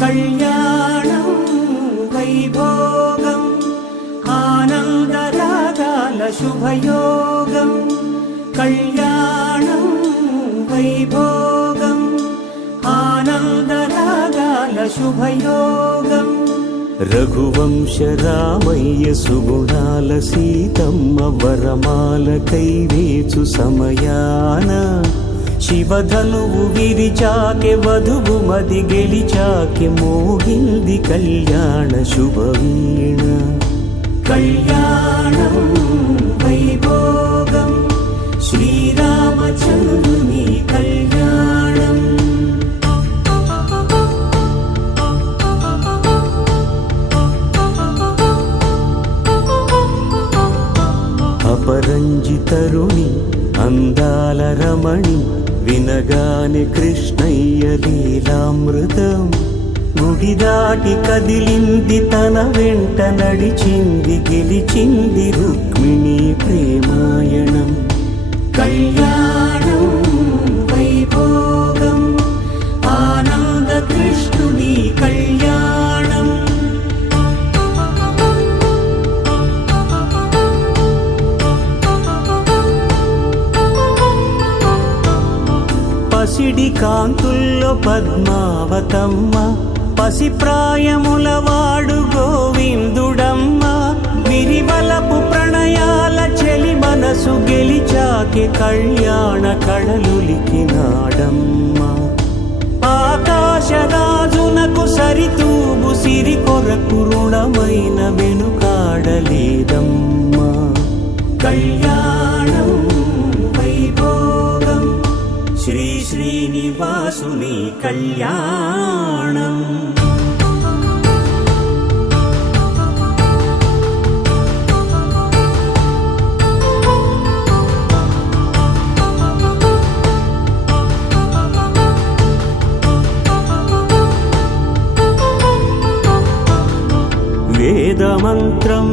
కళ్యాణం వైభోగం ఆనందరాగాల శుభయోగం. కళ్యాణం వైభోగం ఆనందరాగాల శుభయోగం. రఘువంశ రామయ్య సుగుణాల సీతమ్మ వరమాల కైవేచు సమయాన శివధనువు విరిచాకె వధువు మది గెలిచాకె మోగింది కళ్యాణ శుభవీణ. కళ్యాణం వైభోగం శ్రీరామచంద్రుని కళ్యాణం. అపరంజి తరుణి అందాల రమణి వినగానే కృష్ణయ్య లీలామృతం. గుడి దాటి కదిలింది తన వెంట నడిచింది గెలిచింది రుక్మిణి ప్రేమాయణం. కళ్యాణం వైభోగం ఆనంద కృష్ణుని కళ్యాణం. పసిడి కాంతుల్లో పద్మావతమ్మ పసిప్రాయముల వాడు గోవిందుడమ్మ. విరివలపు ప్రణయాల చెలి మనసు గెలిచాకే కళ్యాణ కళలులికినాడమ్మ. ఆకాశరాజునకు సరితూబు సిరి కొరకు రుణమైన వెనుకాడలేదమ్మ. కళ్యాణం వైభోగం శ్రీ శ్రీనివాసుని కళ్యాణం. వేదమంత్రం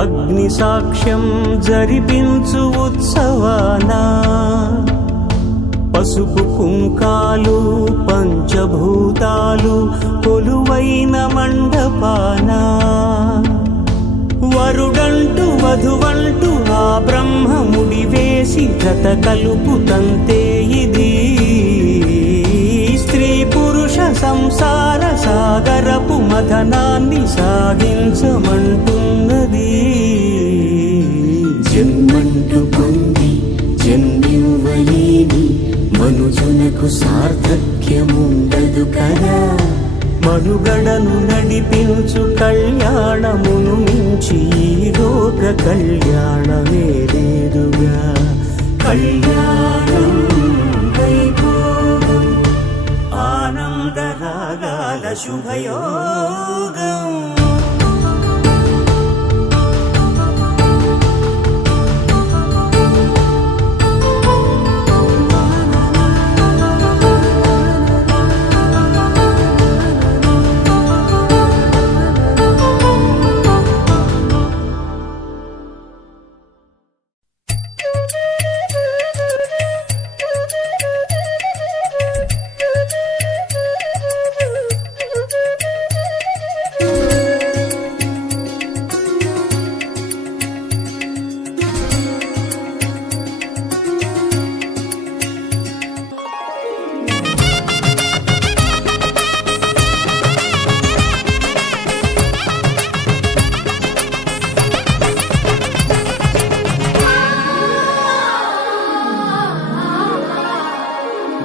అగ్ని సాక్ష్యం జరిపించు ఉత్సవానా పసుపు కుంకాలు పంచభూతాలు కొలువైన మండపాన. వరుడంటూ వధువంటూ ఆ బ్రహ్మముడి వేసి జత కలుపుతంతే ఇది. స్త్రీ పురుష సంసార సాగరపు మథనాన్ని సాగించమంటున్నది. జన్మంటూ పొంది జన్మివ్వలేని మనుజునకు సార్థక్యముండదు కదా. మనుగడను నడిపించు కళ్యాణమును మించి ఈ లోక కళ్యాణమే లేదుగా. కళ్యాణం వైభోగం ఆనందరాగాల శుభయోగం.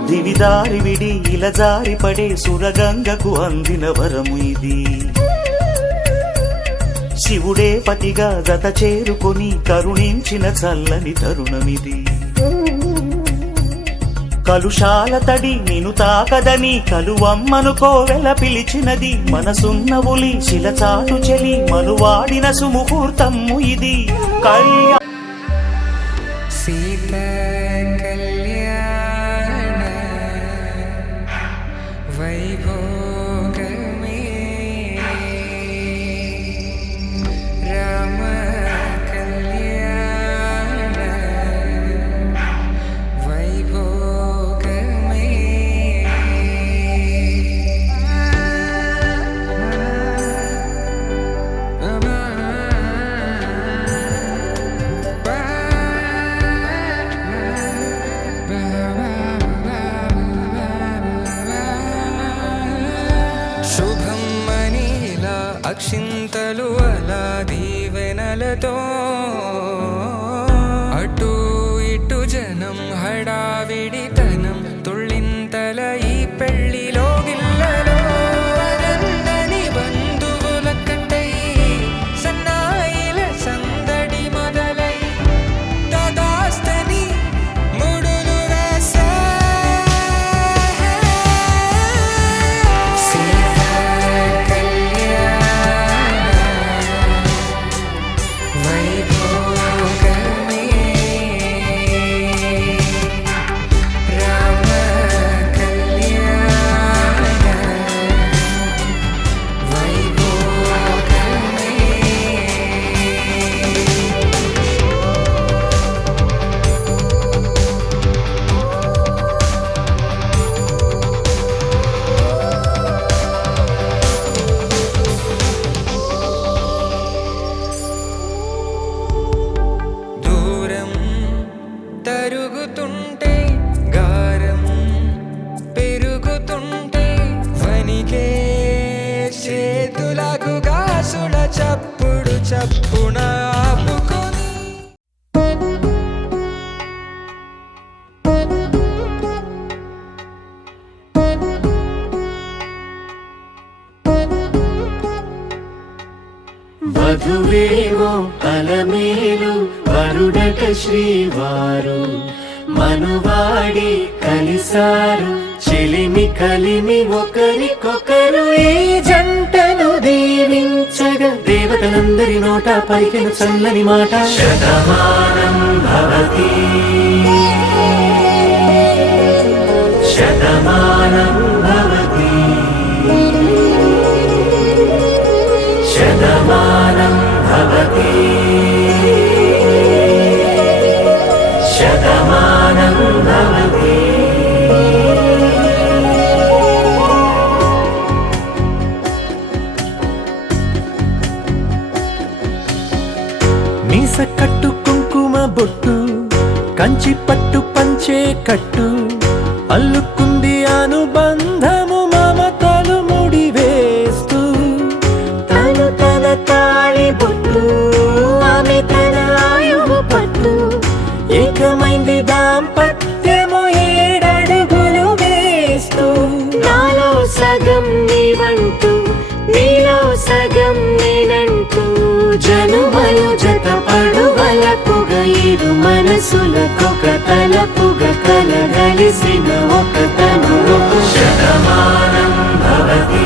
దివిదారి విడి ఇలా జారి పడే సురగంగకు అందిన వరము ఇది. శివుడే పతిగా గత చేరుకొని కరుణించిన చల్లని తరుణమిది. కలుషాల తడి నిను తాకదని కలువమ్మను కోవెల పిలిచినది. మనసున్న ఉలి శిలచాటు చెలి మనువాడిన సుముహూర్తము ఇది. కళ్యాణ సీత వైభోగమే రామ కళ్యాణ వైభోగమే. అక్షింతలు అలా దీవెనలతో అటు ఇటు జనం హడావిడితనం తుళ్ళింతల ఈ పెళ్లిలో గిల్లలో అనందని బంధువుల కట్టై సన్నాయిల సందడి మొదలై దాదాస్తని ముడులు వేసా సీతా కళ్యాణ వైభోగమే రామ కళ్యాణ వైభోగమే దూరం తరుగుతుంటే గారం పెరుగుతుంటే వనికే చేతులకు గాసుల చప్పుడు చప్పున ఆపుకొని వధువేవో అలమేలు వరుడట శ్రీవారు మనువాడి కలిసారు చెలిమి కలిమి ఒకరికొకరు ఈ జంటను దీవించగా దేవతలందరి నోట పలికిన చల్లని మాట శతమానం భవతి శతమానం భవతి శతమానం భవతి శతమానం భవతి మీస కట్టు కుంకుమ బొట్టు కంచి పట్టు పంచే కట్టు అల్లుకుంది అనుబంధము మమతలు ముడివేస్తూ తను తన తాళి బొట్టు ఆమె తన ఆయువు పట్టు ఏకమైంది దాంపత్యము ఏడడుగులు వేస్తూ నాలో సగం నీవంటూ నీలో సగం నేనంటూ జనుమలు జత పడువలపుగ ఇరు మనసులకొక తలపుగ కలగలిసిన ఒక తను శతమానం భవతి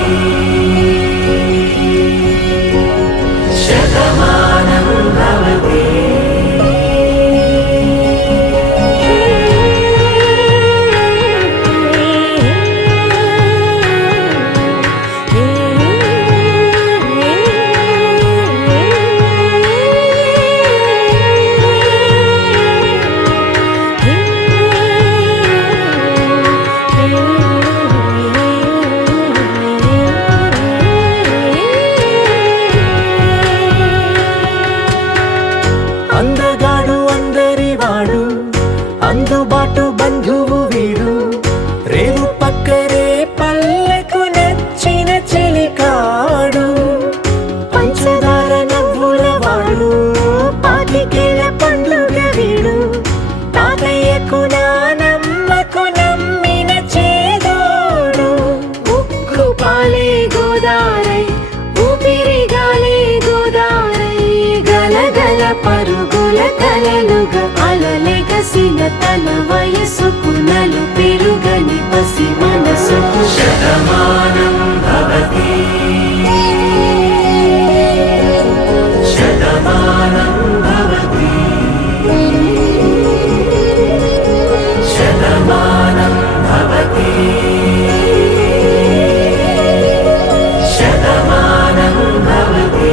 శతమానం భవతి అందగాడు అందరి వాడు అందుబాటు బంధువు వీడు రేవు పక్కరే పల్లెకు నచ్చిన చెలికాడు పంచదార నవ్వుల వాడు పాతికేల పండుగ వీడు తాతయ్యకు నానమ్మకు నమ్మిన చేదోడు ఉక్కు పాలే గోదారై ఊపిరిగాలే గోదారై గలగల పరుగుల కలలుగా అలలెగసిన తన వయసుకు నలు పెరుగని పసి మనసుకు శతమానం భవతి శతమానం భవతి శతమానం భవతి శతమానం భవతి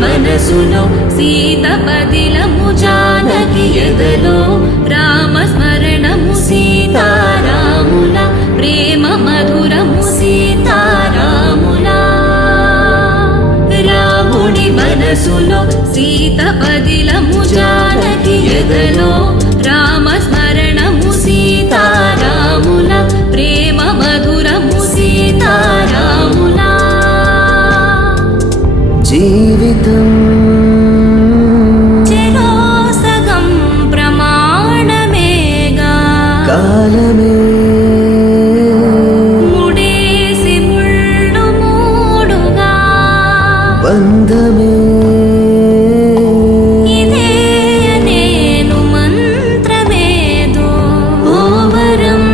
మనసులో సీత పదిలము జానకి ఎదలో రామస్మరణము సీతారాముల ప్రేమ మధురము సీతారాముల రాముడి మనసులో సీత పదిలము జానకి ఎదలో రామస్మరణము సీతారాముల ప్రేమ మధురము సీతారాముల జీవితం చెరో సగం ప్రమాణమేగా కాలమే ముడేసి ముళ్ళు మూడుగా బంధమే ఇదే నేను మంత్రమేదో ఓవరం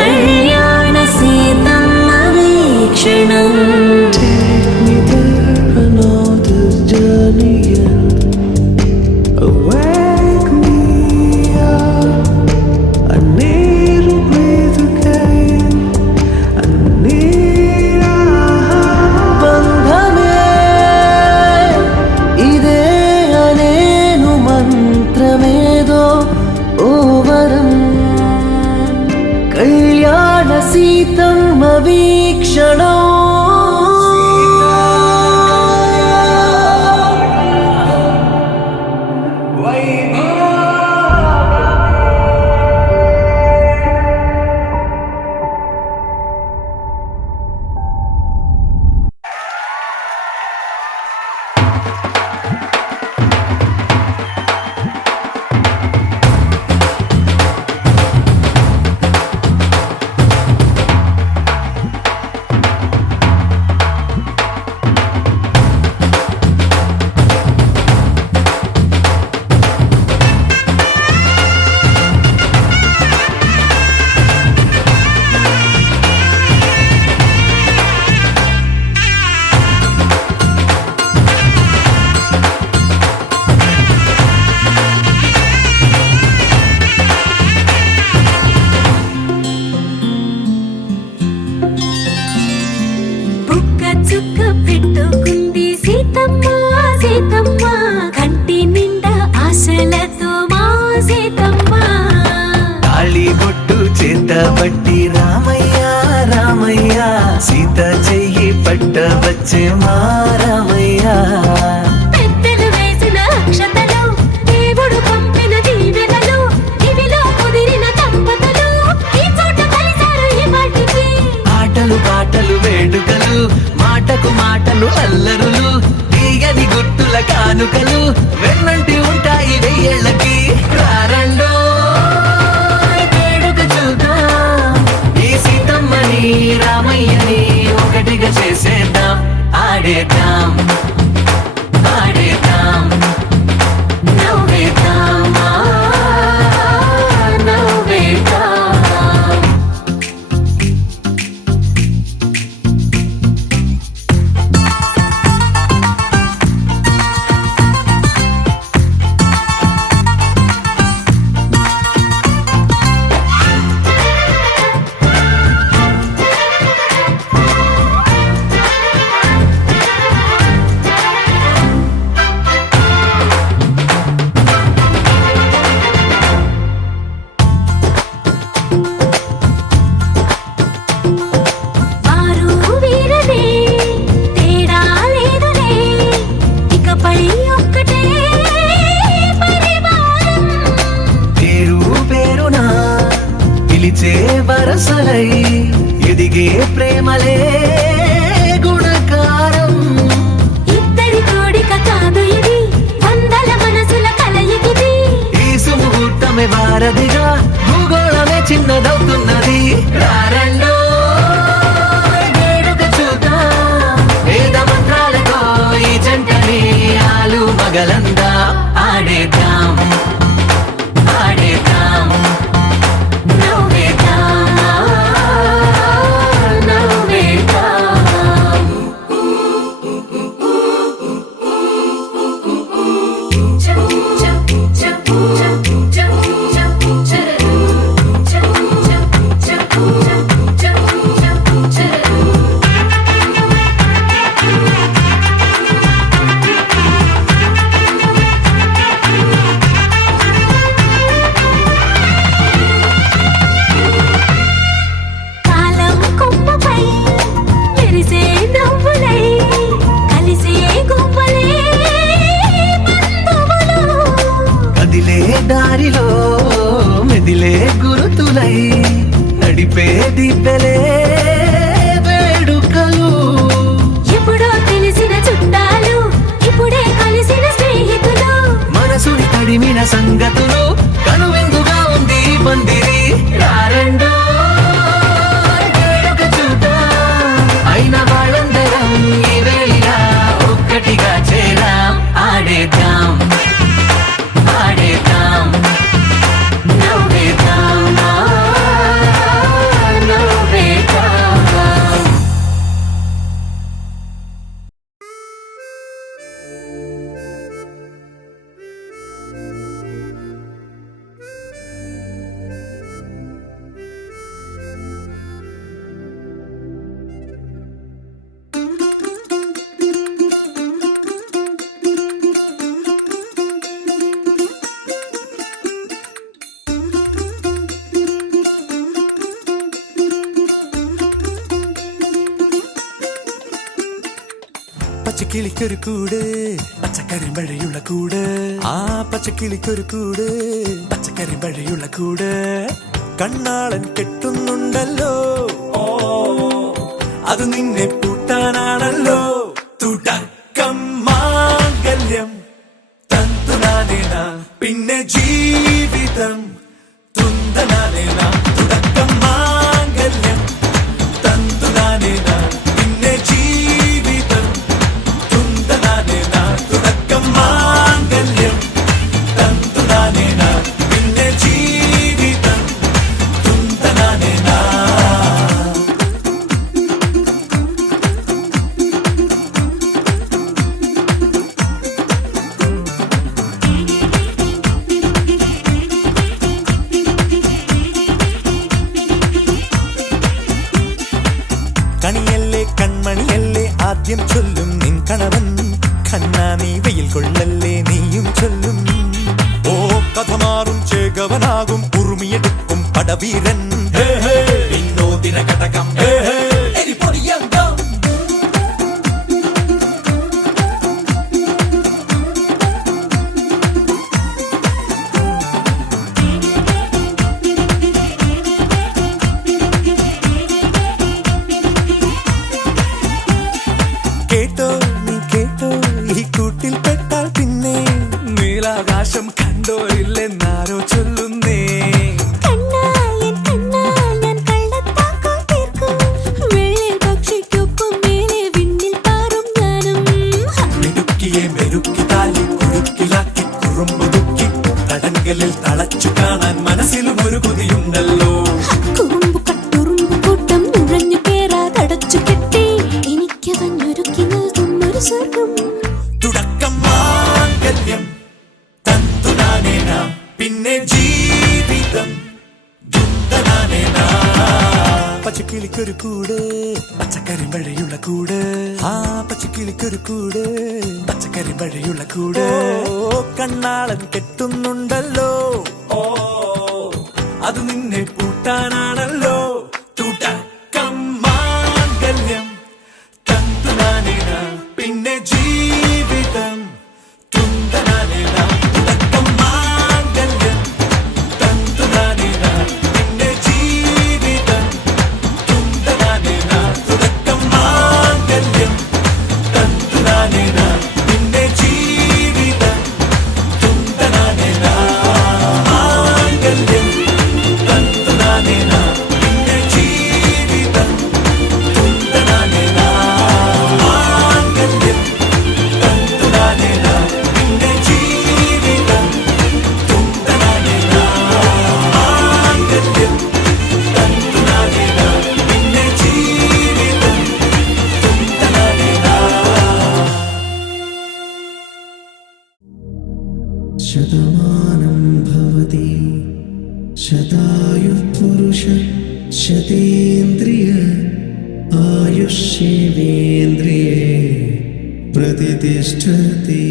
కళ్యాణ Seethamma వీక్షణం me there and all this journey wake me up. I need to breathe again. I need బంధమే ఇదే అనేను మంత్రమేదో ఓవరం కళ్యాణ సీతమ్మ వీక్షణం బుక్క చుక్క పెట్టుకుంది సీతమ్మ సీతమ్మ కంటి నిండా ఆశలతో మా సీతమ్మ తాళి బొట్టు చేత పట్టి రామయ్య రామయ్య సీత చెయ్యి పట్ట వచ్చే మా రామయ్య పెద్దలు వేసిన అక్షతలు దేవుడు పంపిన దీవెనలు ఇవిలో కుదిరిన దంపతులు ఈ చోట కలిసారు ఈ వాటికి ఆటలు పాటలు వేడుకలు మాటకు మాటలు అల్లరులు తీయని గుర్తుల కానుకలు వెన్నంటి ఉంటాయి వెయ్యేళ్ళకి రారండో వేడుక చూద్దాం ఈ సీతమ్మని రామయ్యని ఒకటిగా చేసేద్దాం ఆడేద్దాం ఆడేద్దాం నవ్వేద్దాం నవ్వేద్దాం వారు వీరనే తేడా లేదులే ఇకపై ఒక్కటే పరివారం పేరు పేరునా పిలిచే వరసలై ఎదిగే ప్రేమలే గుణకారం ఇద్దరి కోడిక కాదు ఇది వందల మనసుల కలయికిది ఈ సుముహూర్తమే వారధిగా భూగోళమే చిన్నదవుతున్నది రారండో వేడుక చూద్దాం వేద మంత్రాలతో ఈ జంటని ఆలు మగలందా ఆడేద్దాం ఆడేద్దాం నవ్వేద్దాం నవ్వేద్దాం నింపే దిబ్బెలే వేడుకలు. ఎప్పుడో తెలిసిన చుట్టాలు ఇప్పుడే కలిసిన స్నేహితులు. మనసుని తడిమిన సంగతులు కనువిందుగా ఉంది ఈ పందిరి. రారండో వేడుక చూద్దాం, అయిన వాళ్ళందరం ఈ వేళ ఒక్కటిగా చేరాం. ఆడేద్దాం ఆడేద్దాం నవ్వేద్దాం, నవ్వేద్దాం. പച്ചക്കിളിക്കൊരു കൂട് പച്ചക്കരിമ്പഴയുള്ള കൂട്. ആ പച്ചക്കിളിക്കൊരു കൂട് പച്ചക്കരിമ്പഴയുള്ള കൂട്. കണ്ണാളൻ കെട്ടുന്നുണ്ടല്ലോ, അത് നിന്നെ പൂട്ടാനാണല്ലോ. തുടക്കം മാംഗല്യം തന്തുനാനേന, പിന്നെ ജീവിതം തുന്തനാനേന. തുടക്കം മാംഗല്യം തന്തുനാനേന, പിന്നെ ജീവിതം തുന്തനാനേന. തുടക്കം മാംഗല്യം തന്തുനാനേന, പിന്നെ ജീവിതം തുന്തനാനേന. കണിയല്ലേ കൺമണിയല്ലേ ആദ്യം ചൊല്ലും നിൻ കണവൻ. കണ്ണാ നീ വെയിൽ കൊള്ളല്ലേ നീയും ചൊല്ലും. ഓ കഥ മാറും ചേകവനാകും ഉറുമിയെടുക്കും പടവീരൻ. വിനോദിന കടകം എരിപൊടിയങ്കം. കേട്ടോ നീ കേട്ടോ, ഈ കൂട്ടിൽ പെട്ടാൽ പിന്നെ നീലാകാശം കണ്ടോ ഇല്ലെന്നാരോ ചൊല്ലുന്നേ. കണ്ണായൻ കണ്ണായൻ കള്ളത്താക്കം തീർക്കും. വെള്ളിൽ പക്ഷിക്കൊപ്പം മേലെ വിണ്ണിൽ പാറും ഞാനും. മിടുക്കിയെ മെരുക്കി താലി കുരുക്കിലാക്കി കുറുമ്പുതുക്കി തടങ്കലിൽ തളച്ചു കാണാൻ മനസ്സിലും ഒരു കൊതിയുണ്ടല്ലോ. കുറുമ്പു കട്ടുറുമ്പു കൂട്ടം നുഴഞ്ഞു കേറാതടച്ചു കെട്ടി എനിക്കവഞ്ഞൊരുക്കി നൽകും ഒരു സ്വർഗം. തുടക്കം മാംഗല്യം തന്തുനാനേന, പിന്നെ ജീവിതം ദുന്തനാനേന. പച്ചക്കിളിക്കൊരു കൂട് പച്ചക്കരിമ്പഴയുള്ള കൂട്. ആ പച്ചക്കിളിക്കൊരു കൂട് പച്ചക്കരിമ്പഴയുള്ള കൂട്. ഓ കണ്ണാളൻ കെട്ടുന്നുണ്ടല്ലോ, അത് നിന്നെ പൂട്ടാനാണല്ലോ. തുടക്കം മാംഗല്യം തന്തുനാനേന, പിന്നെ ജീവിതം തുന്തനാനേന. തുടക്കം മാംഗല്യം തന്തുനാനേന, പിന്നെ ജീവിതം തുന്തനാനേന. തുടക്കം മാംഗല്യം തന്തുനാനേന, പിന്നെ ജീവിതം തുന്തനാനേന. മാംഗല്യം തന്തുനാനേന, പിന്നെ ജീവിതം തുന്തനാനേന. മാംഗല്യം തന്തുനാനേന, പിന്നെ ജീവിതം തുന്തനാനേന. മാംഗല്യം തന്തുനാനേന, പിന്നെ ജീവിതം തുന്തനാനേന. ശതമാനം ഭവതി ശതായുഃ പുരുഷ ശതേന്ദ്രിയ ആയുഷ്യേവേന്ദ്രിയേ പ്രതിഷ്ഠതി.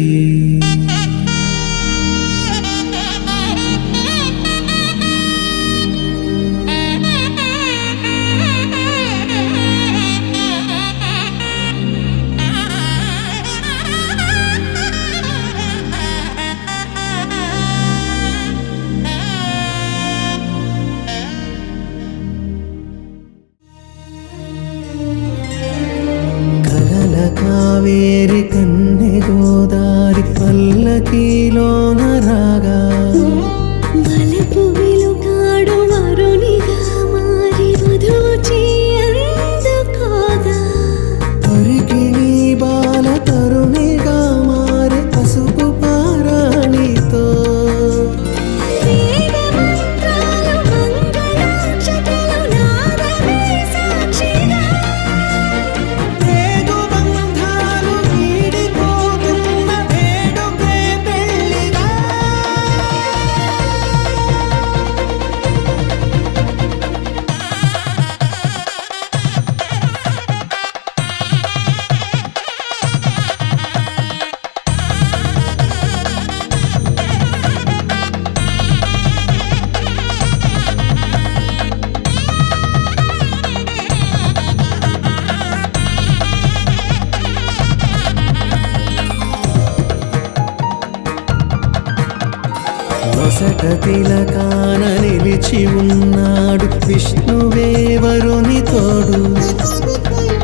తిలకాన నిలిచి ఉన్నాడు విష్ణువే వరుని తోడు.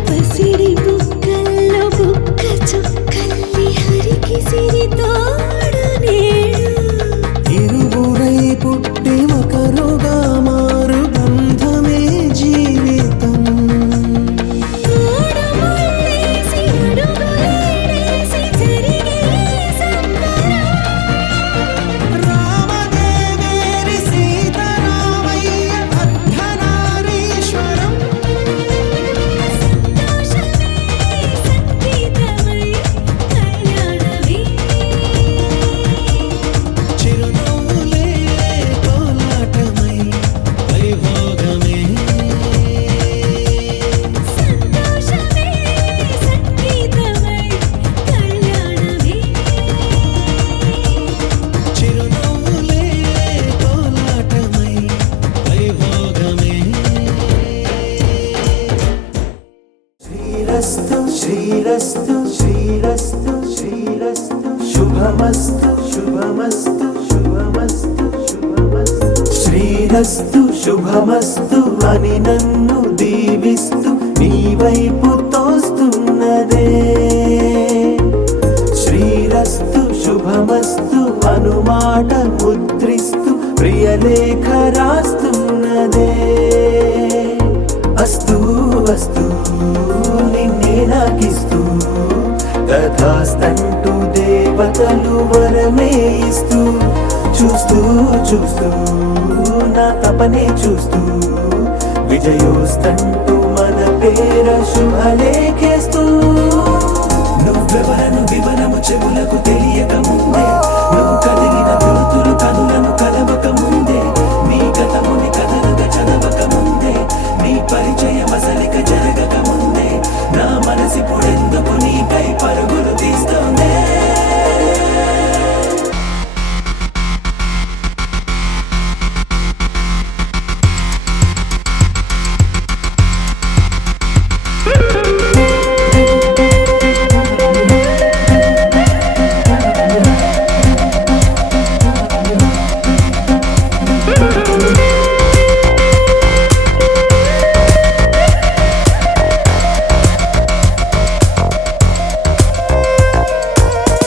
పసిడి బుగ్గల్లో బుగ్గ చుక్కల్లి హరికి సిరి తోడు నేడు. ఇరువురై పుట్టి ఒకరుగా మారు బంధమే జీవితం. తోడు ముళ్ళేసి అడుగులేసి జరిగే సంబరం. రామదేవేరి సీతారామయ్య అర్ధనారీశ్వరం. సంతోషమే సంగీతమై కళ్యాణమే. చిరునవ్వులే కోలాటమై వైభోగమే. సంతోషమే సంగీతమై కళ్యాణమే. చిరునవ్వులే కోలాటమై వైభోగమే. శ్రీరస్తు శ్రీరస్తు శ్రీరస్తు శ్రీరస్తు శుభమస్తు శుభమస్తు శుభమస్తు శుభమస్తు. శ్రీరస్తు శుభమస్తు అని నన్ను దీవిస్తూ నీ వైపు తోస్తున్నదే. శ్రీరస్తు శుభమస్తు అనుమాట ముద్రిస్తూ ప్రియలేఖ రాస్తున్నదే. అస్తు అస్తు నిన్నే నాకిస్తూ తథాస్తంటూ దేవతలు వరమే ఇస్తూ చూస్తూ చూస్తూ నా తపనే చూస్తూ విజయోస్తంటూ మన పేర శుభలేఖేస్తూ. నువ్వెవరను వివరము చెవులకు తెలియక ముందే, నువ్వు కదిలిన గుర్తులు కనులను కలవక ముందే, నీ గతముని కథలుగా చదవక ముందే, నీ పరిచయం అసలిక జరగక ముందే, నా మనసిప్పుడెందుకు నీకై పరుగులు తీస్తోందే.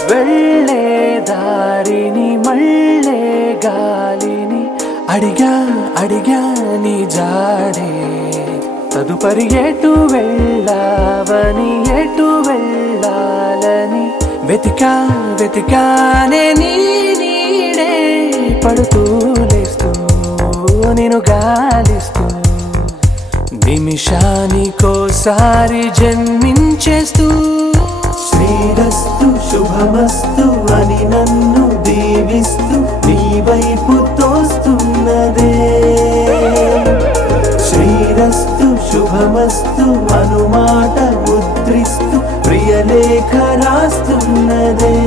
వెళ్ళే దారిని మళ్ళే గాలిని అడిగా అడిగా నీ జాడే. తదుపరి ఎటు వెళ్ళావని ఎటు వెళ్ళాలని వెతికా వెతికానే నీ నీడే. పడుతూ లేస్తూ నేను గాలిస్తూ నిమిషానికోసారి జన్మించేస్తూ. శ్రీరస్తు శుభమస్తు అని నన్ను దీవిస్తూ నీ వైపు తోస్తున్నదే. శ్రీరస్తు శుభమస్తు అనుమాట ముద్రిస్తూ ప్రియలేఖ రాస్తున్నదే.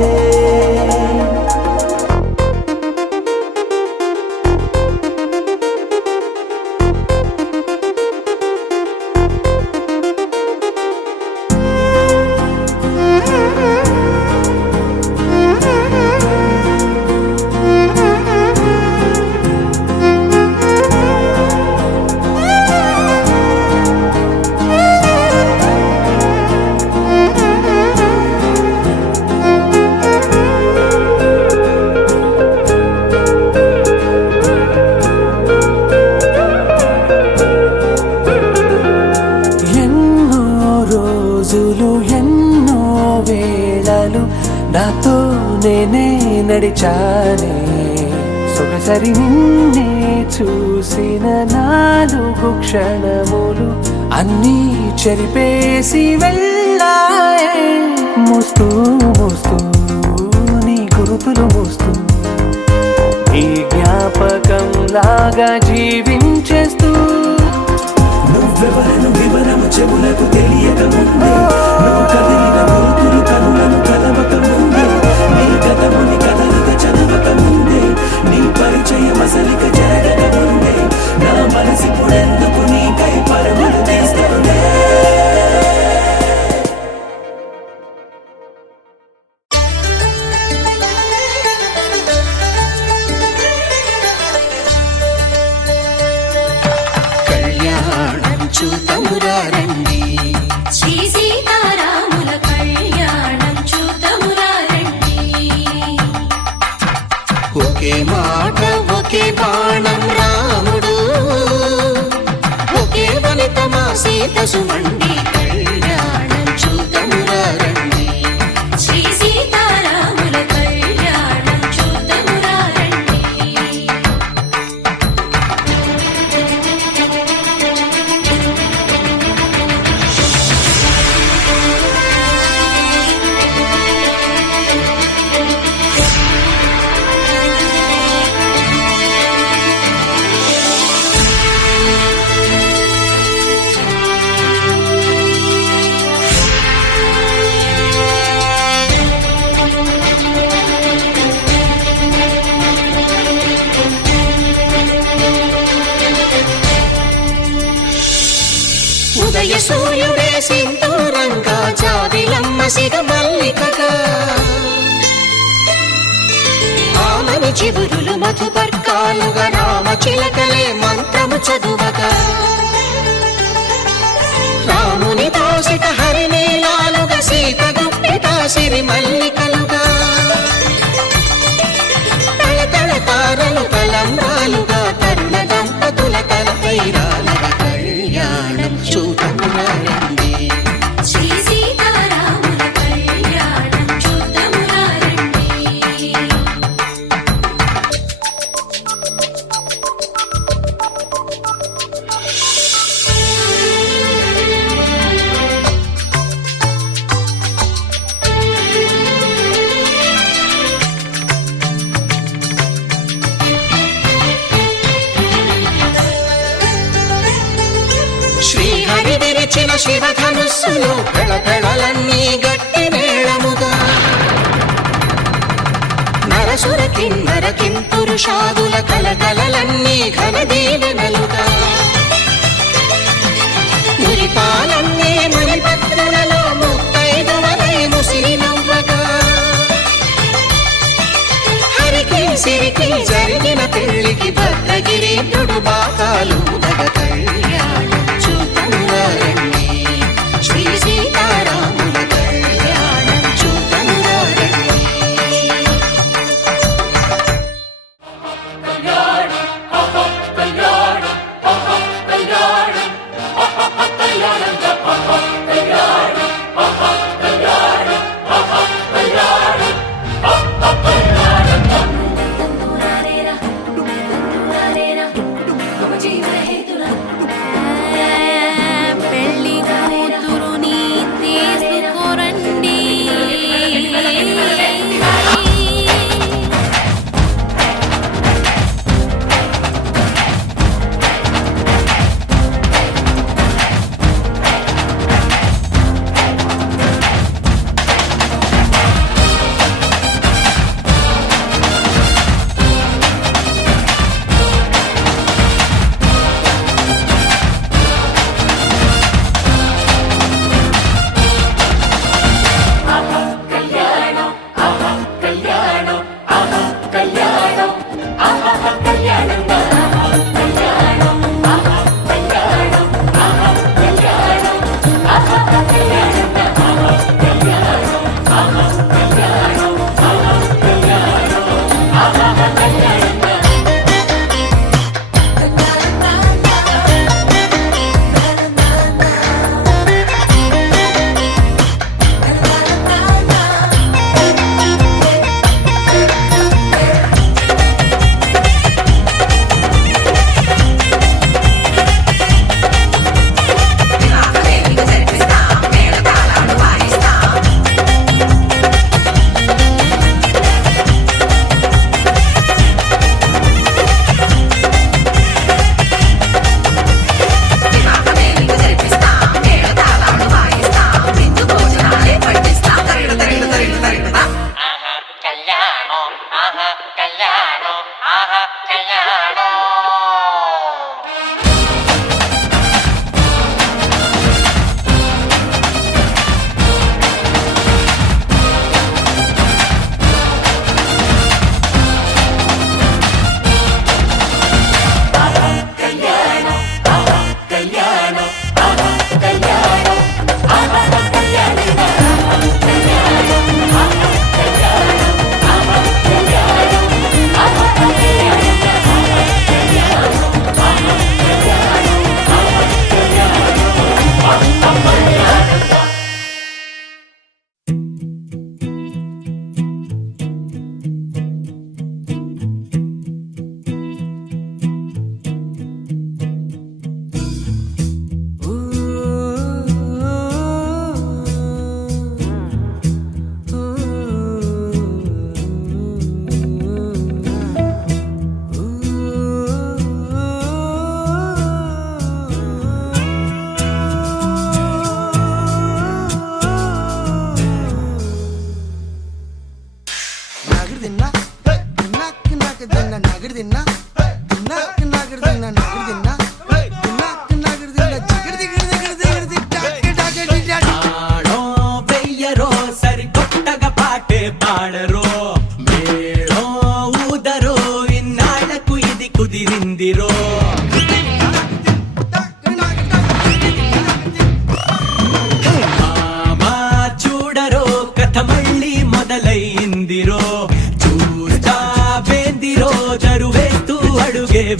ఎన్నో రోజులు ఎన్నో వేళలు నాతో నేనే నడిచానే. సొగసరి నిన్నే చూసిన 4 క్షణములు అన్నీ చెరిపేసి వెళ్ళాయే. మోస్తూ మోస్తూ నీ గురుతులు మోస్తూ ఈ జ్ఞాపకం లాగా జీవించేస్తూ. నువ్వెవరను వివరము చెవులకు తెలియక ముందే, నువ్వు కదిలిన గుర్తులు కనులను కలవక ముందే, నీ గతముని కథలుగా చదవక ముందే, నీ పరిచయం అసలిక జరగక ముందే, నా మనసిప్పుడెందుకు నీకై పరుగులు తీస్తోందే. చూతమురా రండి. శ్రీ సీతారాముల కళ్యాణం చూతమురా రండి. ఒకే మాట ఒకే బాణం రాముడు, ఒకే వనిత మా సీత సుమండి కళ్యాణం చూతమురా రండి. శ్రీ సీతారాముల కళ్యాణం చూతమురా రండి. ఉదయ సూర్యుడే సింధూరంగా జాబిలమ్మ సిగ మల్లికగా, ఆమని చివురులు మధుపర్కాలుగా రామ చిలకలే మంత్రము చదువగా, రాముని దోసిట హరినీలాలుగా సీత గుప్పిట సిరి మల్లికలుగా, తళతళ తారలు తలంబ్రాలుగా తరుణ దంపతుల తలపై రాలగా కళ్యాణం చూతమురా రండి. శ్రీ సీతారాముల కళ్యాణం చూతమురా రండి. శ్రీహరి విరిచిన శివధనుస్సులు కళకళలన్నీ గట్టి మేళముగా, నరసుర కిన్నర కింపురుషాదుల కలకలలన్నీ ఘన దీవెనలుగా, మురిపాలన్నీ మురిపత్రులలో ముత్తైదువలై ముసిరి నవ్వగా, హరికి సిరికి జరిగిన పెళ్లికి భద్రగిరీంద్రుడు బాకాలు దగ కళ్యాణం చూతమురా రండి. శ్రీ సీతారాముల కళ్యాణం చూతమురా రండి. తంతురారేరా తంతురారేరా మమ జీవన హేతురా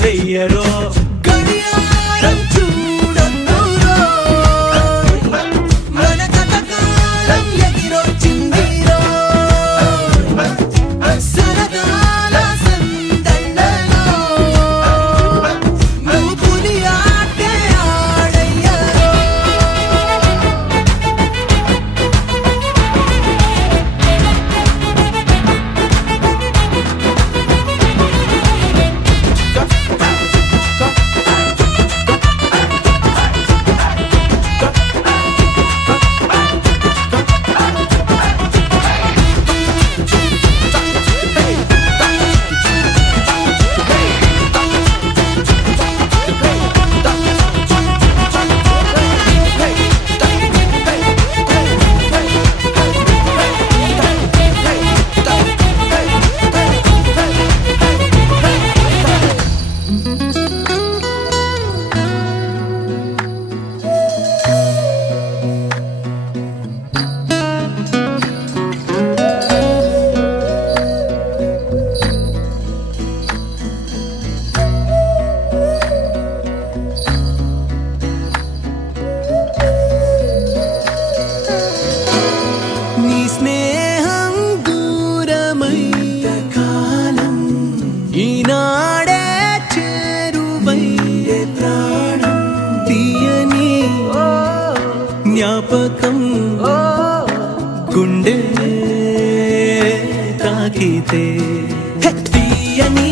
వెయ్యరో గడియారం చూడొద్దురో, మన కథకాలం ఎగిరొచ్చిందిరో, సరదాల సందళ్ళలో నువ్వు పులి ఆటే ఆడయ్యరో. నీ స్నేహం దూరమై కాలం ఈనాడే చేరువై ప్రాణం తీయని జ్ఞాపకం గుండె తాకితే తీయని